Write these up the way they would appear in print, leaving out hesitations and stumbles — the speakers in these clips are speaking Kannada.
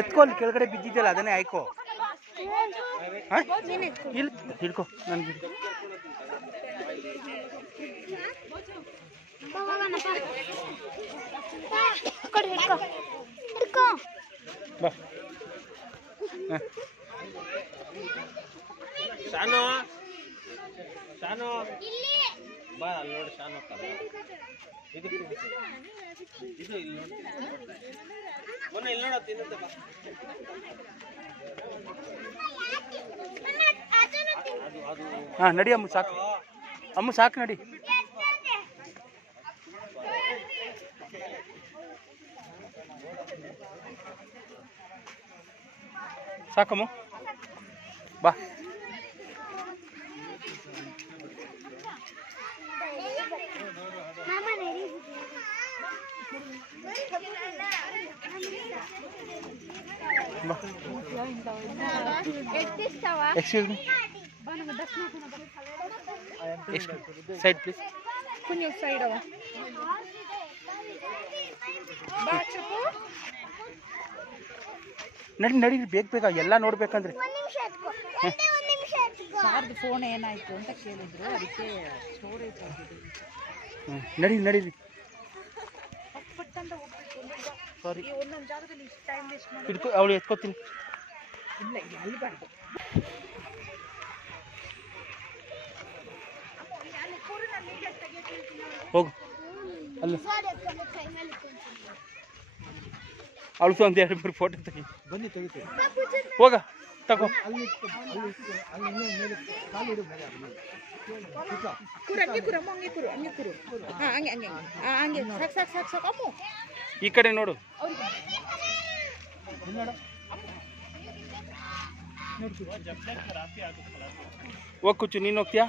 ಎತ್ಕೊ, ಅಲ್ಲಿ ಕೆಳಗಡೆ ಬಿದ್ದಿದ್ದಲ್ಲ ಅದನ್ನೇ ಆಯ್ಕೋ. ಇಲ್ಲಿ ಹಿಡ್ಕೊ, ನನ್ಗೆ ಬಾ. ಶಾನು ಶಾನು ಬಾ, ಅಲ್ಲಿ ನೋಡಿ ಶಾನು ಇದು ಇಲ್ಲಿ ನೋಡಿ, ಮೊನ್ನೆ ಇಲ್ಲಿ ನೋಡ ತಿನ್ನುತ್ತೆ ಬಾ. ಹಾಂ ನಡಿ ಅಮ್ಮ, ಸಾಕು ಅಮ್ಮ, ಸಾಕು ನಡಿ. ಸಾಕಮ್ಮ, ಬಾ. Excuse me. Side please. Kunyo side awa. ನಡಿ ನಡಿ, ಬೇಗ ಎಲ್ಲ ನೋಡ್ಬೇಕಂದ್ರೆ. ಸಾರ್ದು ಫೋನ್ ಏನಾಯ್ತು ಅಂತ ಕೇಳಿದ್ರು, ಅದಕ್ಕೆ ಸ್ಟೋರೇಜ್ ಆಗಿದೆ. ನಡಿ ನಡೀರಿ. ಸಾರಿ, ಒಂದೊಂದು ಜಾಗದಲ್ಲಿ ಇಷ್ಟು ಟೈಮ್ ವೇಸ್ಟ್ ಮಾಡಿ ಹಿಡ್ಕೊ, ಅವಳು ಎತ್ಕೋತೀನಿ. ಇಲ್ಲ ಅಲ್ಬಾರ್ದು. ಹೋಗು, ಅಲ್ಲ ಅವಳು ಒಂದು 2-3 ಫೋಟೋ ತೆಗಿ. ಬನ್ನಿ ತೆಗಿತೀವಿ, ಹೋಗ ತಗೋ. ಈ ಕಡೆ ನೋಡು. ಹೋಗ್ ಕುಚ್ಚು, ನೀನು ಹೋಗ್ತೀಯಾ?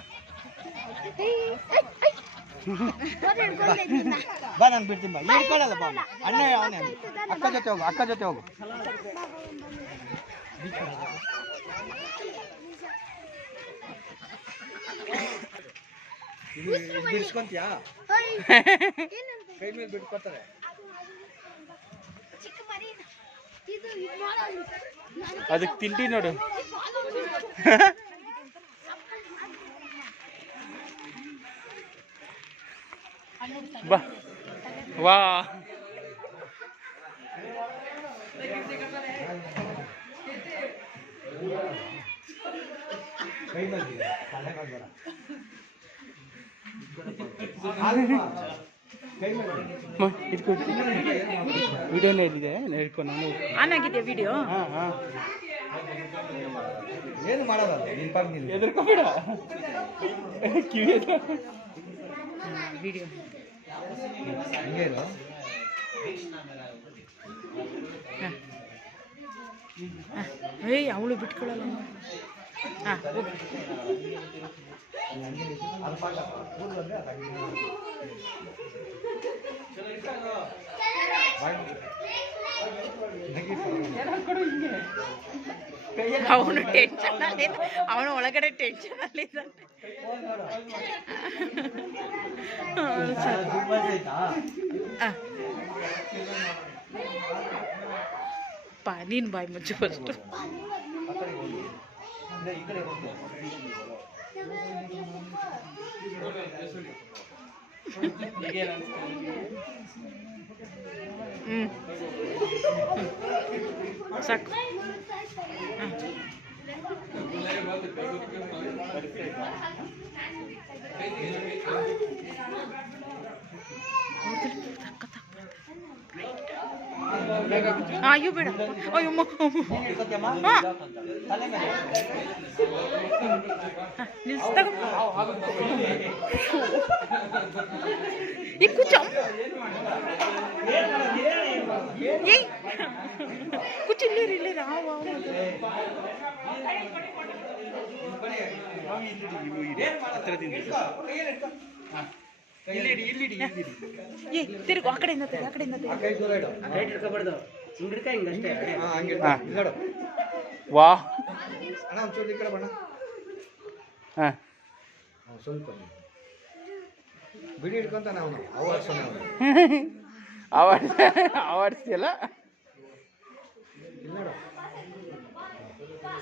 ಬಾ, ನಾನು ಬಿಡ್ತೀನಿ. ಬಾ, ಇಟ್ಕೊಳ್ಳಲ್ಲ. ಬಾ, ಅಣ್ಣ ಅವನೇ. ಅಕ್ಕ ಜೊತೆ ಹೋಗು, ಅಕ್ಕ ಜೊತೆ ಹೋಗು. ಬಿಡಿಸ್ಕೊಂತೀಯಾ? ಕೈ ಮೇಲೆ ಬಿಟ್ಕೊತಾರೆ. ಅದಕ್ಕೆ ತಿಂಡಿ ನೋಡು. ಬಾ, ವಾ. ವಿಡಿಯೋನೇ ಇಲ್ಲಿದೆ, ಹೇಳ್ಕೊ. ನಾನು ಆನ್ ಆಗಿದೆ ವಿಡಿಯೋ. ಹಾಂ ಹಾಂ, ಏನು ಮಾಡೋದಲ್ಲ, ನಿನ್ನ ಪಾರ್ಕ್ ನೀನು ಎದುರ್ಕೋಬೇಡ. ಕಿವಿ ವಿಡಿಯೋ ಹಂಗೆ ಇರು. ಏಯ್, ಅವಳು ಬಿಟ್ಕೊಳ್ಳಲ್ಲ. ಹಾಂ, ಹೋಗಿ. ಅವನು ಟೆನ್ಷನ್ ಅಲ್ಲಿ, ಅವನು ಒಳಗಡೆ ಟೆನ್ಷನ್ ಅಲ್ಲಿ ಇದ್ದಾನೆ. ನೀನು ಬಾಯ್ ಮುಚ್ಚು ಫಸ್ಟು. ಸಾಕು. ಅಯ್ಯೋ ಬೇಡ, ಅಯ್ಯಮ್ಮ. ನಿಲ್ಸ್ತಾಗ ಈ ಕುಚ್ಚ ಕುಚ್ಚ ಇಲ್ಲೇ ರಾವ. ತಿರುಗು, ಆ ಕಡೆಯಿಂದ ತಿರುಗಿ, ಆ ಕಡೆಯಿಂದ ವಾ. ಸ್ವಲ್ಪ ಬಿಡಿ ಹಿಡ್ಕೊಂತಾನೆ ಅವನು. ಆವಡಿಸ್ತಿಯಲ್ಲ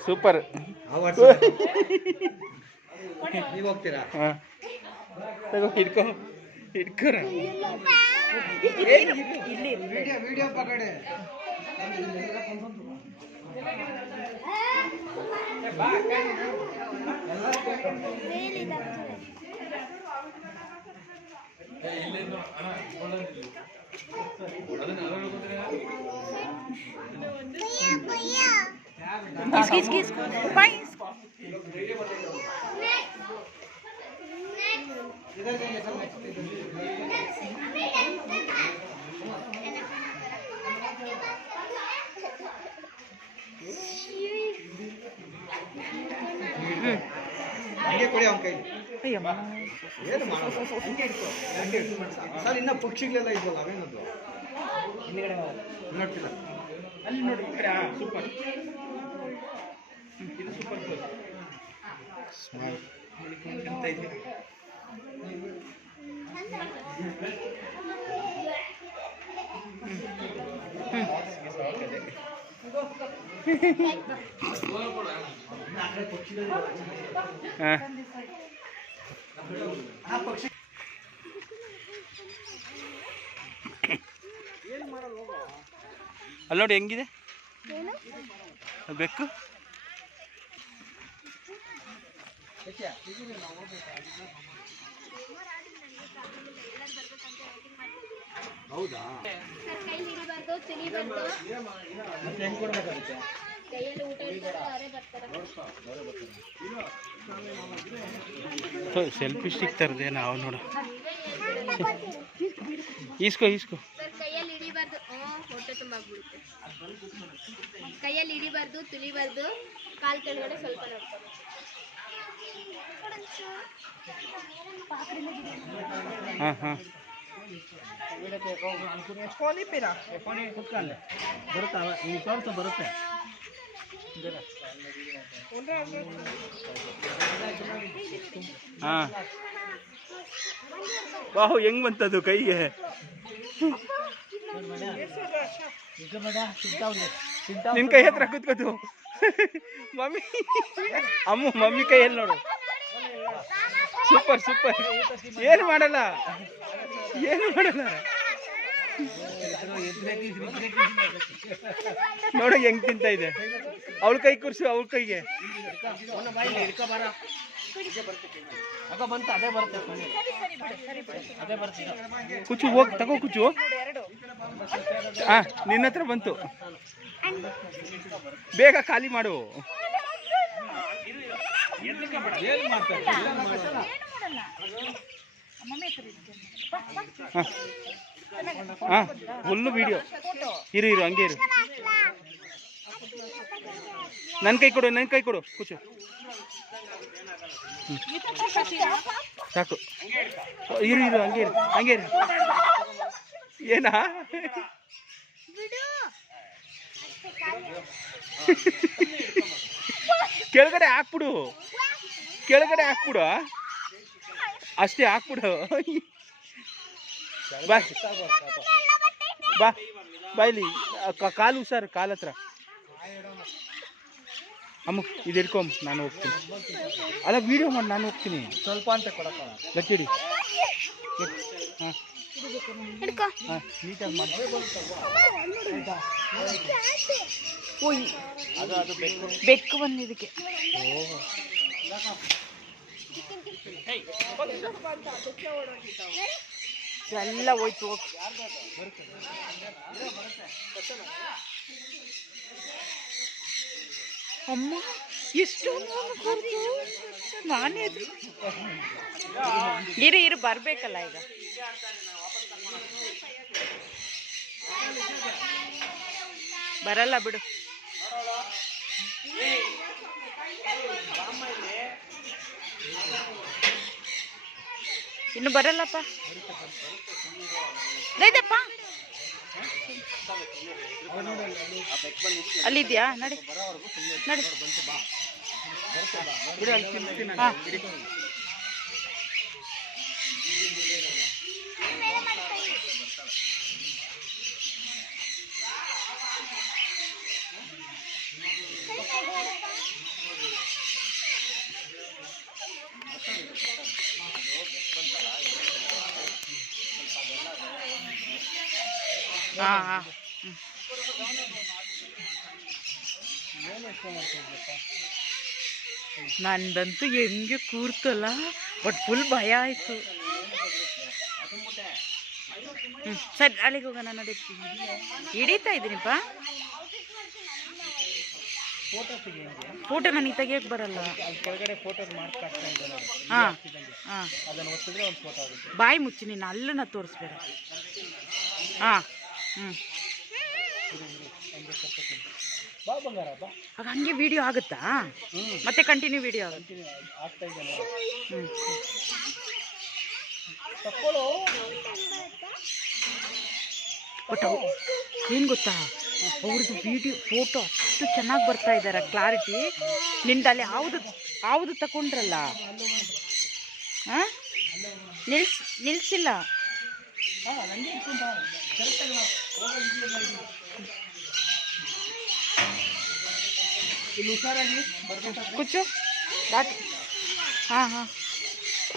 ಸೂಪರ್. ನೀವು ಹೋಗ್ತೀರಾ? ಹಾಂ ಹಿಡ್ಕೊ ಹಿಡ್ಕೊರ. ವಿಡಿಯೋ ಪಕಡೆ. ಹಂಗೆ ಕೊಡಿ ಅವನ ಕೈ. ಏನು ಮಾಡೋದು? ಹಂಗೆ ಇಟ್ಕೋ. ಸರ್ ಇನ್ನ ಪಕ್ಷಿಗಳೆಲ್ಲ ಇದ್ವಲ್ಲ ಅವೇನದು ನೋಡ್ತಿಲ್ಲ ಅಲ್ಲಿ ನೋಡಿ ಈ ಕಡೆ. ಸೂಪರ್. ಇದು ಸೂಪರ್ ಸ್ಮೈಲ್. ಅಲ್ಲಿ ನೋಡಿ ಹೆಂಗಿದೆ ಬೆಕ್ಕು. ಹೌದಾ? ಕೈಯಲ್ಲಿ ಹಿಡಿಬಾರ್ದು, ತಿಳಿಬಾರ್ದು. ಹೆಂಗ್ ಕೊಡ್ಬೇಕಾಗುತ್ತೆ? ಕೈಯಲ್ಲಿ ಊಟ ಇಟ್ಕೊಂಡು ಅವರೇ ಬರ್ತಾರೆ. ಸೆಲ್ಫಿ ಸ್ಟಿಕ್ ತರದೆ ನಾವು ನೋಡು. ಈಸ್ಕೋ ಈಸ್ಕೋ. ಸರ್ ಕೈಯಲ್ಲಿ ಹಿಡಿಬಾರ್ದು. ಹೊಟ್ಟೆ ತುಂಬ ಆಗ್ಬಿಡುತ್ತೆ. ಕೈಯಲ್ಲಿ ಹಿಡಿಬಾರ್ದು, ತುಳಿಬಾರ್ದು. ಕಾಲು ಕೆಳಗಡೆ ಸ್ವಲ್ಪ ನೋಡ್ತಾರೆ. ಹಾಂ ಹಾಂ ಬರುತ್ತಾ? ಈ ತೋರ್ಸ ಬರುತ್ತೆ. ಹಾಂ ವಾಹು ಹೆಂಗ್ ಬಂತದು ಕೈಗೆ. ನಿನ್ ಕೈ ಹತ್ರ ಕೂತ್ಕೋತು ಮಮ್ಮಿ. ಮಮ್ಮಿ ಕೈಯಲ್ಲಿ ನೋಡು. Super super. ಏನು ಮಾಡಲ್ಲ ನೋಡು ಹೆಂಗ್ ತಿಂತ ಇದೆ. ಅವಳ ಕೈ ಕೂರ್ಸು, ಅವಳ ಕೈಗೆ. ಕುಚ್ಚು ಹೋಗಿ ತಗೋ ಕುಚ್ಚು. ನಿನ್ನ ಹತ್ರ ಬಂತು, ಬೇಗ ಖಾಲಿ ಮಾಡು. Full video. ಇರು ಹಂಗೆ ಇರು. ನನ್ನ ಕೈ ಕೊಡು ಕುಚ್ಚು. ಸಾಕು. ಇರು ಹಂಗೆ ಇರು. ಏನಾ ಕೆಳಗಡೆ ಹಾಕ್ಬಿಡು. ಅಷ್ಟೇ ಹಾಕ್ಬಿಡು. ಬಾ ಇಲ್ಲಿ. ಕಾಲು ಹುಷಾರು, ಕಾಲು ಹತ್ರ. ಅಮ್ಮ ಇದು ಹಿಡ್ಕೊಂಬ, ನಾನು ಹೋಗ್ತೀನಿ. ಅಲ್ಲ ವಿಡಿಯೋ ಮಾಡಿ ನಾನು ಹೋಗ್ತೀನಿ. ಸ್ವಲ್ಪ ಅಂತ ಕೊಡಕ್ಕ ಗಟ್ಟಿಡಿ. ಹಾಂ ನೀಟಾಗಿ ಮಾಡಿ. ಅದು ಬೆಕ್ಕು ಬಂದಿದ್ದಕ್ಕೆ. ಎಲ್ಲ ಹೋಯ್ತು. ಅಮ್ಮ ಎಷ್ಟು ನಾನೇ ಇರು ಬರ್ಬೇಕಲ್ಲ ಈಗ. ಬರಲ್ಲ ಬಿಡು. ಇನ್ನು ಬರಲ್ಲಪ್ಪ. ಇದಪ್ಪ ಅಲ್ಲಿದ್ಯಾ? ನಡಿ ಹಾಂ ಹಾಂ ಹಾಂ ನಂದಂತೂ ಹೆಂಗೆ ಕೂರ್ತಲ್ಲ ಬಟ್ ಫುಲ್ ಭಯ ಆಯಿತು. ಸರಿ ಅಲ್ಲಿಗೆ ಹೋಗೋಣ ನೋಡಿ. ಹಿಡಿತಾ ಇದ್ದೀನಿಪ್ಪ. ಫೋಟೋ ನನಗೆ ತೆಗಿಯೋಕ್ಕೆ ಬರಲ್ಲ. ಹಾಂ ಹಾಂ ಬಾಯಿ ಮುಚ್ಚಿ ನೀನು ಅಲ್ಲನ್ನ ತೋರಿಸ್ಬೇಡ. ಹಾಂ ಹ್ಞೂ ಆಗ ಹಂಗೆ ವಿಡಿಯೋ ಆಗುತ್ತಾ? ಮತ್ತೆ ಕಂಟಿನ್ಯೂ ವಿಡಿಯೋ ಆಗುತ್ತೆ. ಹ್ಞೂ ಬಟ್ ಏನು ಗೊತ್ತಾ, ಅವ್ರದ್ದು ವಿಡಿಯೋ ಫೋಟೋ ಅಷ್ಟು ಚೆನ್ನಾಗಿ ಬರ್ತಾ ಇದ್ದಾರೆ, ಕ್ಲಾರಿಟಿ. ನಿಂದಲ್ಲಿ ಯಾವುದು ತಗೊಂಡ್ರಲ್ಲ, ಹಾಂ ನಿಲ್ಸಿಲ್ಲ. ಕುಚ್ಚು ಹಾಂ ಹಾಂ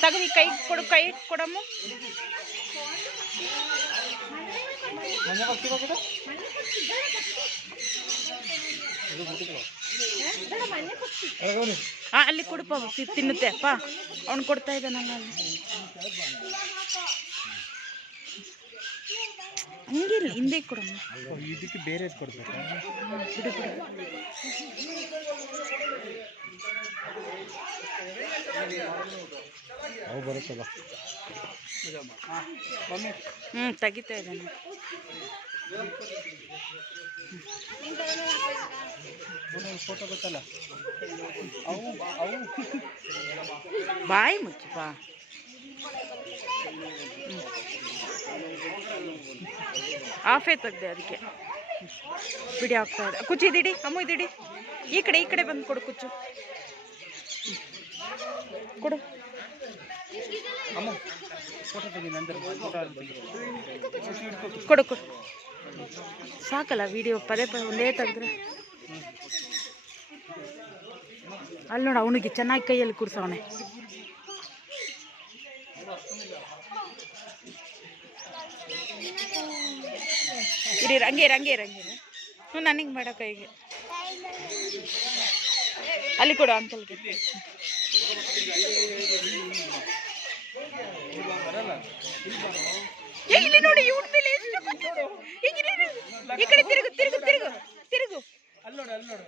ತಗವಿ ಕೈ ಕೊಡು, ಕೈ ಕೊಡಮ್ಮ. ಹಾಂ ಅಲ್ಲಿ ಕೊಡಪ್ಪ, ತಿನ್ನುತ್ತೆ ಅಪ್ಪ. ಅವ್ನು ಕೊಡ್ತಾ ಇದ್ದಾನಲ್ಲ ಅಲ್ಲಿ. ಹಂಗೆ ಹಿಂದೆ ಕೊಡಮ್ಮ. ಇದಕ್ಕೆ ಬೇರೆ ಕೊಡ್ಬೇಕು. ಬಿಡು ಬಿಡು. ಅವು ಬರುತ್ತಲ್ಲ. ತೆಗಿತಾ ಇದ್ದಾನೆ. ಫೋಟೋ ಗೊತ್ತಲ್ಲ. ಬಾಯಿ ಮುಚ್ಚಪ್ಪ. ಆಫೇ ತೆಗ್ದೆ ಅದಕ್ಕೆ ಬಿಡಿ ಆಗ್ತಾ ಇದೆ. ಕುಚ್ಚು ಇದಿಡಿ ಅಮ್ಮ, ಇದಿಡಿ. ಈ ಕಡೆ ಬಂದು ಕೊಡು ಕುಚ್ಚು, ಕೊಡು ಅಮ್ಮ. ಫೋಟೋ ತೆಗಿ, ನಂತರ ಕೊಡು ಕೊಡು. ಸಾಕಲ್ಲ ವಿಡಿಯೋ ಪದೇ ಒಂದೇ ತೆಗೆದ್ರೆ. ಅಲ್ಲಿ ನೋಡು, ಅವನಿಗೆ ಚೆನ್ನಾಗಿ ಕೈಯಲ್ಲಿ ಕೂರ್ಸವನೆ. ಇರಿ ರಂಗೆ ಹ್ಞೂ ನನಗೆ ಬೇಡ ಕೈಗೆ. ಅಲ್ಲಿ ಕೊಡು ಅಂಕಲ್ಗೆ. ಇಲ್ಲಿ ನೋಡಿ, ಇವ್ನ ಮೇಲೆ ಎಷ್ಟು ಕೂತಿದೆ. ಈ ಕಡೆ ತಿರುಗು ತಿರುಗು ತಿರುಗು ತಿರುಗು. ಅಲ್ಲಿ ನೋಡು.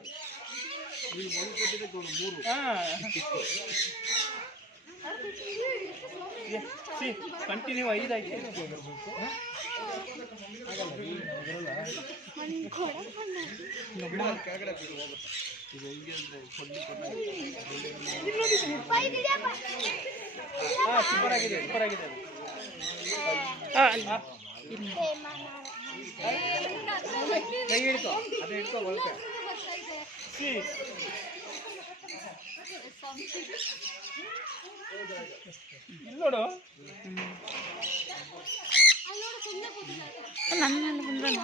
ಕಂಟಿನ್ಯೂ 5 ಆಯ್ತು. ಸೂಪರ್ ಆಗಿದೆ. ಕೈ ಹಿಡ್ಕೊ, ಅದು ಹಿಡ್ಕೊ ಬರುತ್ತೆ. ಇಲ್ಲಿ ನೋಡು, ನನ್ನ ಮೇಲೆ ಬಂದ.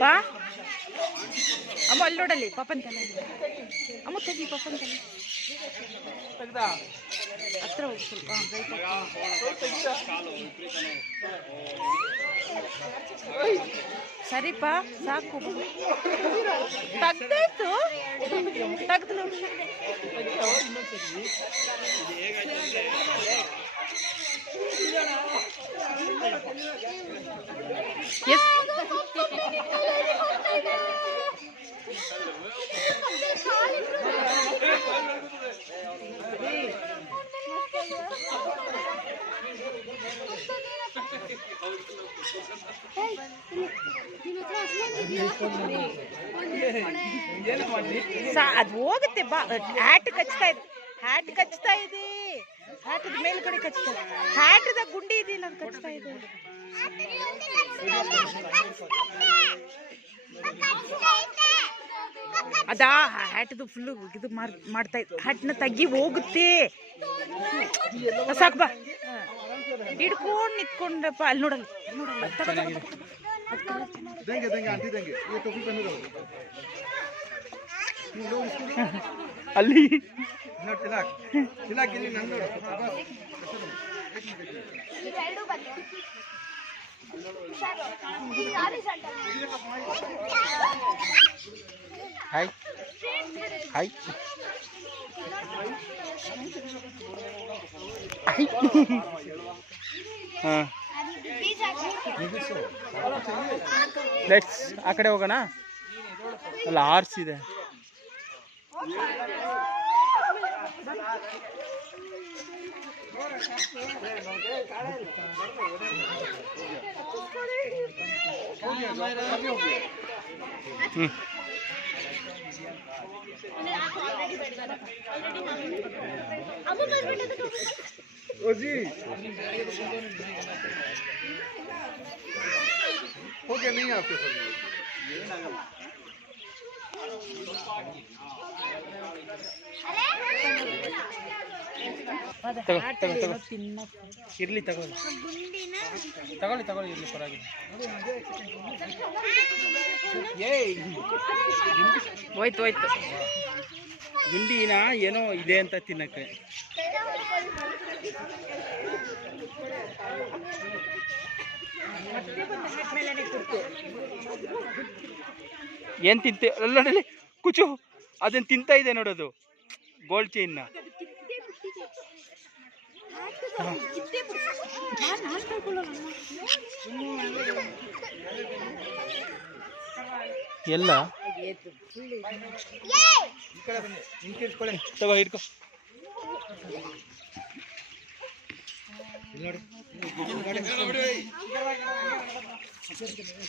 ಬಾ ಅಮ್ಮ, ಅಲ್ಲಿ ನೋಡಲ್ಲಿ ಪಾಪನ್ ತಲೆ. ಅಮ್ಮ ತೆಗಿ ಪಾಪನ್ ತಲೆ. ಹತ್ರ ಹೋಗಿ ಸ್ವಲ್ಪ. ಸರಿಪಾ ಸಾಕು. ತೆಗ್ದಾಯ್ತು, ತೆಗ್ದು ಎಸ್. ಅದು ಹೋಗುತ್ತೆ ಬಾ. ಹ್ಯಾಟ್ ಕಚ್ತಾ ಇದೆ, ಹ್ಯಾಟ್ ಕಚ್ತಾ ಇದೆ. ಹ್ಯಾಟದ ಮೇಲ್ಗಡೆ ಕಚ್ತಾ ಇದೆ. ಹ್ಯಾಟದ ಗುಂಡಿ ಇದೆಯಲ್ಲ, ಅದು ಕಚ್ತಾ ಇದೆ. ಅದಾ ಹ್ಯಾಟ್ದು ಫುಲ್ಲು ಇದು ಮಾಡ್ತಾ ಇದ್ದ ಹ್ಯಾಟ್ನ ತೆಗಿ ಹೋಗುತ್ತೆ. ಸಾಕು ಬಾ, ಹಿಡ್ಕೊಂಡು ನಿಂತ್ಕೊಂಡ್ರಪ್ಪ. ಅಲ್ಲಿ ನೋಡಲ್ಲ देंगे देंगे आंटी देंगे ये टोपी पहन लो ಅಲ್ಲಿ नोट तिलक तिलक ಇಲ್ಲಿ ನನ್ನ ನೋಡು ಈ ಸೈಡು ಬಂದು ಸಾರಿ ಸಂಟ ಹಾಯ್ ಹಾಯ್ ಹಾಂ ಲೆಟ್ಸ್ ಆ ಕಡೆ ಹೋಗೋಣ. ಅಲ್ಲ ಆರ್ಸ್ ಇದೆ. ओ जी हो गया नहीं आपके सब ಇರ್ಲಿ ತಗೊಳ್ಳಿ ತಗೊಳ್ಳಿ ತಗೊಳ್ಳಿ ಇರ್ಲಿ ಪರವಾಗಿಲ್ಲ. ಹೋಯ್ತು ಹೋಯ್ತು. ಗುಂಡಿನ ಏನೋ ಇದೆ ಅಂತ ತಿನ್ನಕ್ಕೆ. ಏನ್ ತಿಂತೆ ಅಲ್ಲಲ್ಲಿ ಕುಚು ಅದನ್ನ ತಿಂತಾ ಇದೆ ನೋಡೋದು ಗೋಲ್ಡ್ ಚೈನ್ನ. ಎಲ್ಲ ತಗೋ ಹಿಡ್ಕೊ.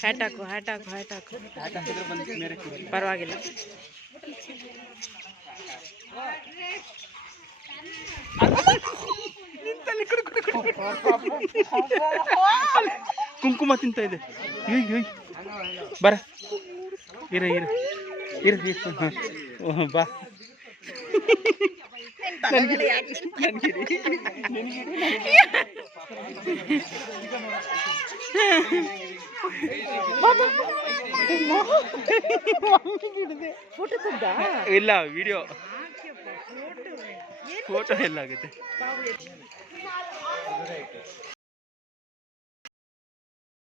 ಹ್ಯಾಟ್ ಹಾಕು ಹ್ಯಾಟ್ ಹಾಕು ಹ್ಯಾಟ್ ಹಾಕು. ಪರವಾಗಿಲ್ಲ. ಕುಂಕುಮ ತಿಂತ ಇದೆ. ಬರ ಇರ ಇರ ಇರ ಬಾ. ಇಲ್ಲ ವಿಡಿಯೋ ಫೋಟೋ ಎಲ್ಲ ಆಗುತ್ತೆ.